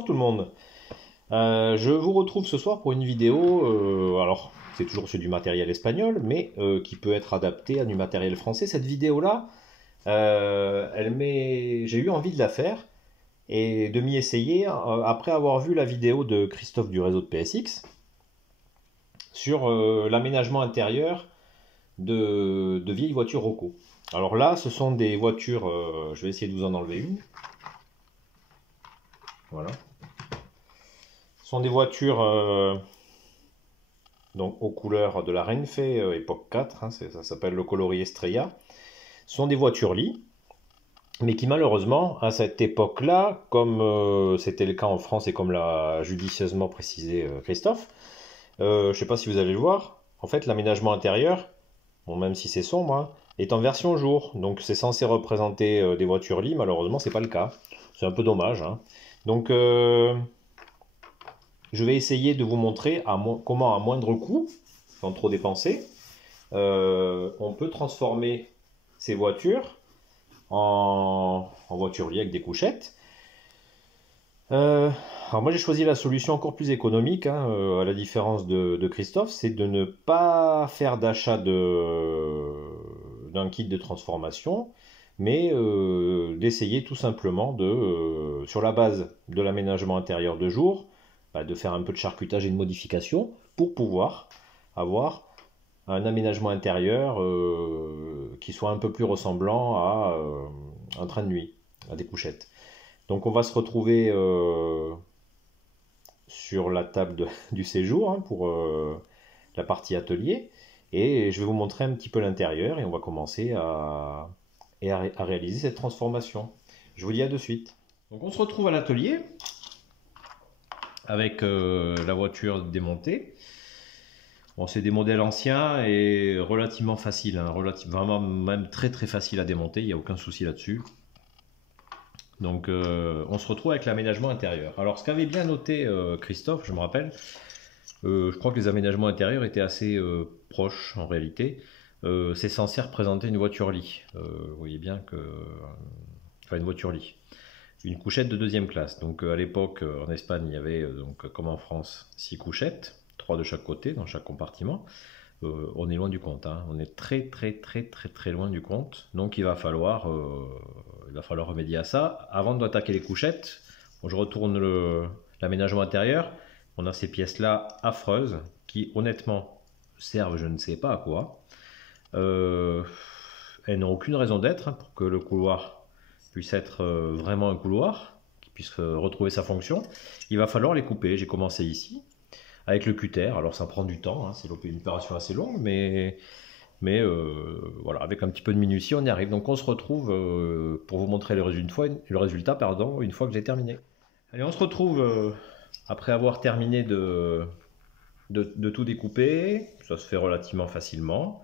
bonsoir tout le monde. Je vous retrouve ce soir pour une vidéo, alors c'est toujours sur du matériel espagnol, mais qui peut être adapté à du matériel français. Cette vidéo-là, j'ai eu envie de la faire et de m'y essayer après avoir vu la vidéo de Christophe du réseau de PSX sur l'aménagement intérieur de vieilles voitures Rocco. Alors là, ce sont des voitures, je vais essayer de vous en enlever une. Voilà. Ce sont des voitures donc aux couleurs de la Renfe époque 4, hein, ça s'appelle le coloris Estrella. Ce sont des voitures lits, mais qui malheureusement, à cette époque-là, comme c'était le cas en France et comme l'a judicieusement précisé Christophe, je ne sais pas si vous allez le voir, en fait l'aménagement intérieur, bon, même si c'est sombre, hein, est en version jour. Donc c'est censé représenter des voitures lits, malheureusement c'est pas le cas. C'est un peu dommage, hein. Donc je vais essayer de vous montrer comment à moindre coût, sans trop dépenser, on peut transformer ces voitures en voitures liées avec des couchettes. Alors moi j'ai choisi la solution encore plus économique, hein, à la différence de Christophe, c'est de ne pas faire d'achat d'un kit de transformation, mais d'essayer tout simplement sur la base de l'aménagement intérieur de jour, de faire un peu de charcutage et de modification pour pouvoir avoir un aménagement intérieur qui soit un peu plus ressemblant à un train de nuit, à des couchettes. Donc on va se retrouver sur la table du séjour, hein, pour la partie atelier, et je vais vous montrer un petit peu l'intérieur et on va commencer à réaliser cette transformation. Je vous dis à de suite. Donc on se retrouve à l'atelier avec la voiture démontée. Bon, c'est des modèles anciens et relativement faciles, hein, vraiment même très très facile à démonter, il n'y a aucun souci là-dessus. Donc on se retrouve avec l'aménagement intérieur. Alors ce qu'avait bien noté Christophe, je me rappelle, je crois que les aménagements intérieurs étaient assez proches en réalité. C'est censé représenter une voiture lit. Vous voyez bien que... Enfin une voiture lit. Une couchette de deuxième classe. Donc à l'époque en Espagne il y avait, donc, comme en France, 6 couchettes, 3 de chaque côté dans chaque compartiment. On est loin du compte, hein. On est très très très très très loin du compte. Donc il va falloir remédier à ça. Avant d'attaquer les couchettes, je retourne l'aménagement intérieur. On a ces pièces-là affreuses qui honnêtement servent je ne sais pas à quoi. Elles n'ont aucune raison d'être, hein, pour que le couloir puisse être vraiment un couloir, qui puisse retrouver sa fonction. Il va falloir les couper. J'ai commencé ici avec le cutter. Alors ça prend du temps, hein, c'est une opération assez longue, mais voilà, avec un petit peu de minutie on y arrive. Donc on se retrouve pour vous montrer le résultat, une fois que j'ai terminé. Allez, on se retrouve après avoir terminé de tout découper. Ça se fait relativement facilement.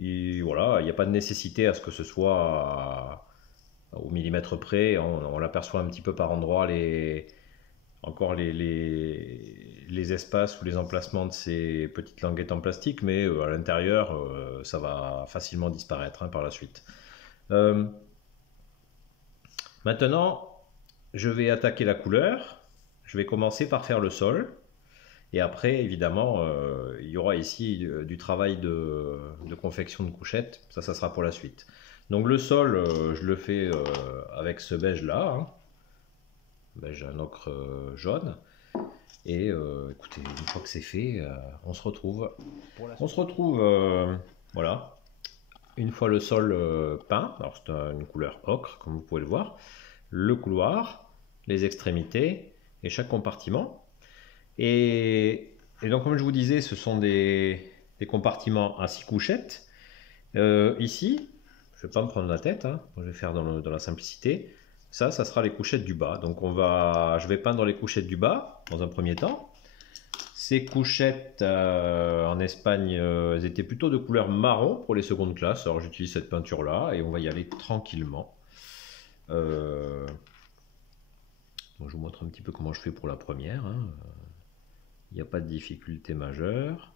Et voilà, il n'y a pas de nécessité à ce que ce soit au millimètre près. On l'aperçoit un petit peu par endroits encore les espaces ou les emplacements de ces petites languettes en plastique, mais à l'intérieur, ça va facilement disparaître, hein, par la suite. Maintenant, je vais attaquer la couleur. Je vais commencer par faire le sol. Et après, évidemment, il y aura ici du travail de confection de couchettes. Ça sera pour la suite. Donc le sol, je le fais avec ce beige-là, hein. Beige, un ocre jaune. Et écoutez, une fois que c'est fait, on se retrouve. Voilà. Une fois le sol peint, alors c'est une couleur ocre, comme vous pouvez le voir, le couloir, les extrémités et chaque compartiment. Et donc, comme je vous disais, ce sont des compartiments à 6 couchettes. Ici, je ne vais pas me prendre la tête, hein, je vais faire dans la simplicité. Ça sera les couchettes du bas. Donc je vais peindre les couchettes du bas dans un premier temps. Ces couchettes en Espagne, elles étaient plutôt de couleur marron pour les secondes classes. Alors j'utilise cette peinture là et on va y aller tranquillement. Donc, je vous montre un petit peu comment je fais pour la première, hein. Il n'y a pas de difficulté majeure.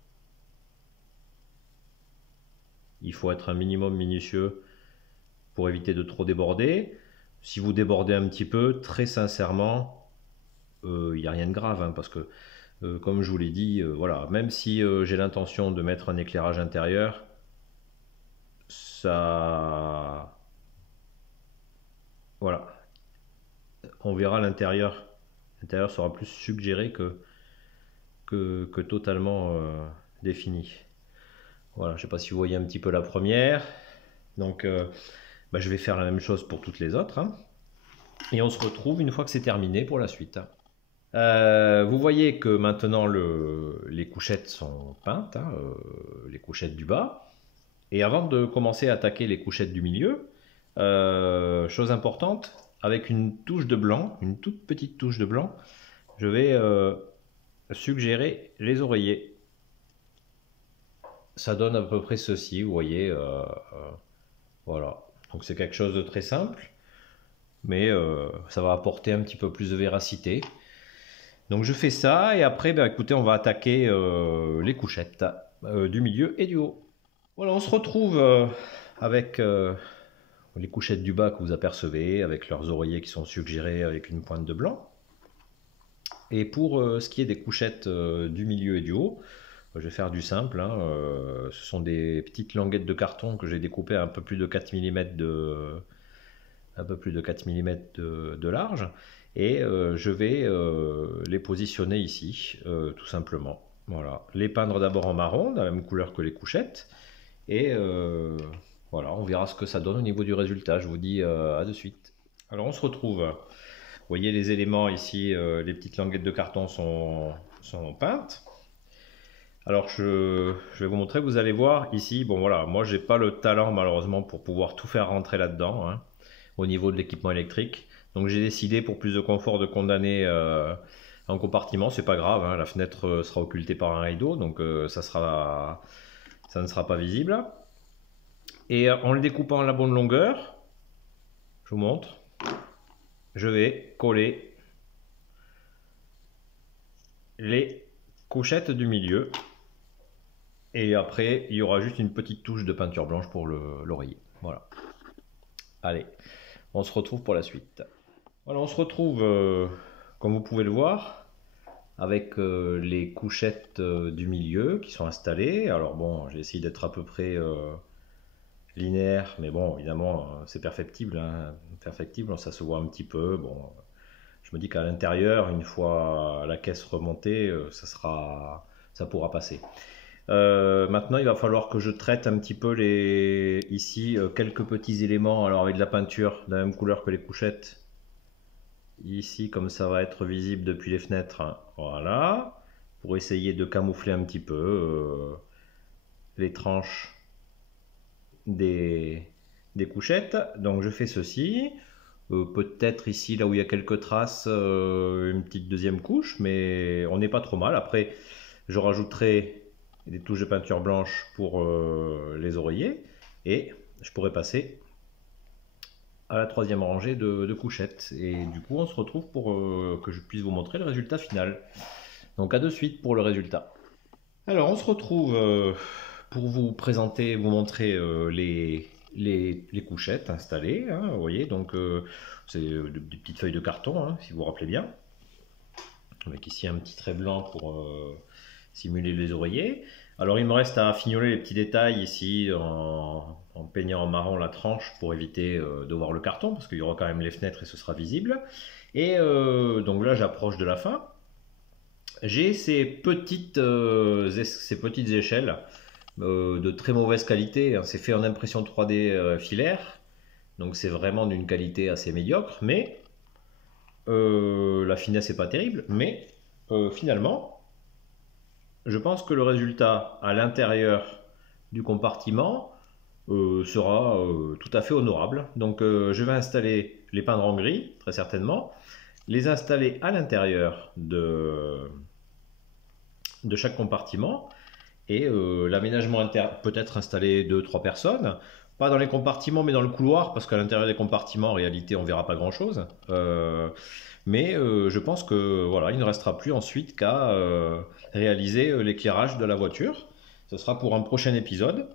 Il faut être un minimum minutieux pour éviter de trop déborder. Si vous débordez un petit peu, très sincèrement, il n'y a rien de grave, hein, parce que comme je vous l'ai dit, voilà, même si j'ai l'intention de mettre un éclairage intérieur, ça, voilà, on verra l'intérieur. L'intérieur sera plus suggéré que totalement défini. Voilà, je ne sais pas si vous voyez un petit peu la première. Donc, bah, je vais faire la même chose pour toutes les autres, hein. Et on se retrouve une fois que c'est terminé pour la suite. Vous voyez que maintenant les couchettes sont peintes, hein, les couchettes du bas. Et avant de commencer à attaquer les couchettes du milieu, chose importante, avec une touche de blanc, une toute petite touche de blanc, je vais suggérer les oreillers. Ça donne à peu près ceci, vous voyez, voilà. Donc c'est quelque chose de très simple, mais ça va apporter un petit peu plus de véracité. Donc je fais ça, et après, ben, écoutez, on va attaquer les couchettes du milieu et du haut. Voilà, on se retrouve avec les couchettes du bas que vous apercevez, avec leurs oreillers qui sont suggérés avec une pointe de blanc. Et pour ce qui est des couchettes du milieu et du haut, je vais faire du simple, hein, ce sont des petites languettes de carton que j'ai découpées à un peu plus de 4 mm de large, et je vais les positionner ici, tout simplement. Voilà, les peindre d'abord en marron, de la même couleur que les couchettes, et voilà, on verra ce que ça donne au niveau du résultat. Je vous dis à de suite. Alors on se retrouve. Vous voyez les éléments ici, les petites languettes de carton sont peintes. Alors je vais vous montrer, vous allez voir ici, bon voilà, moi j'ai pas le talent malheureusement pour pouvoir tout faire rentrer là-dedans, hein, au niveau de l'équipement électrique. Donc j'ai décidé pour plus de confort de condamner un compartiment, c'est pas grave, hein, la fenêtre sera occultée par un rideau, donc ça ne sera pas visible. Et en le découpant à la bonne longueur, je vous montre, je vais coller les couchettes du milieu. Et après, il y aura juste une petite touche de peinture blanche pour l'oreiller. Voilà. Allez, on se retrouve pour la suite. Voilà, on se retrouve, comme vous pouvez le voir, avec les couchettes du milieu qui sont installées. Alors bon, j'ai essayé d'être à peu près linéaire, mais bon, évidemment, c'est perfectible, hein. Perfectible, ça se voit un petit peu. Bon, je me dis qu'à l'intérieur, une fois la caisse remontée, ça pourra passer. Maintenant, il va falloir que je traite un petit peu ici quelques petits éléments, alors avec de la peinture de la même couleur que les couchettes. Ici, comme ça va être visible depuis les fenêtres, hein. Voilà, pour essayer de camoufler un petit peu les tranches des couchettes. Donc je fais ceci. Peut-être ici, là où il y a quelques traces, une petite deuxième couche, mais on n'est pas trop mal. Après, je rajouterai des touches de peinture blanche pour les oreillers, et je pourrais passer à la troisième rangée de couchettes. Et du coup, on se retrouve pour que je puisse vous montrer le résultat final. Donc à de suite pour le résultat. Alors on se retrouve pour vous présenter, vous montrer les couchettes installées, hein, vous voyez, donc c'est des petites feuilles de carton, hein, si vous vous rappelez bien, avec ici un petit trait blanc pour simuler les oreillers. Alors il me reste à fignoler les petits détails ici en peignant en marron la tranche pour éviter de voir le carton, parce qu'il y aura quand même les fenêtres et ce sera visible. Et donc là j'approche de la fin. J'ai ces petites échelles de très mauvaise qualité, hein. C'est fait en impression 3D filaire, donc c'est vraiment d'une qualité assez médiocre, mais la finesse n'est pas terrible, mais finalement, je pense que le résultat à l'intérieur du compartiment sera tout à fait honorable. Donc je vais installer les peindre en gris, très certainement, les installer à l'intérieur de chaque compartiment, et l'aménagement interne peut-être installer 2-3 personnes, pas dans les compartiments mais dans le couloir, parce qu'à l'intérieur des compartiments en réalité on verra pas grand chose, mais je pense que voilà, il ne restera plus ensuite qu'à réaliser l'éclairage de la voiture. Ce sera pour un prochain épisode,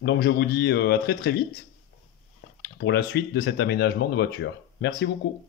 donc je vous dis à très très vite pour la suite de cet aménagement de voiture. Merci beaucoup.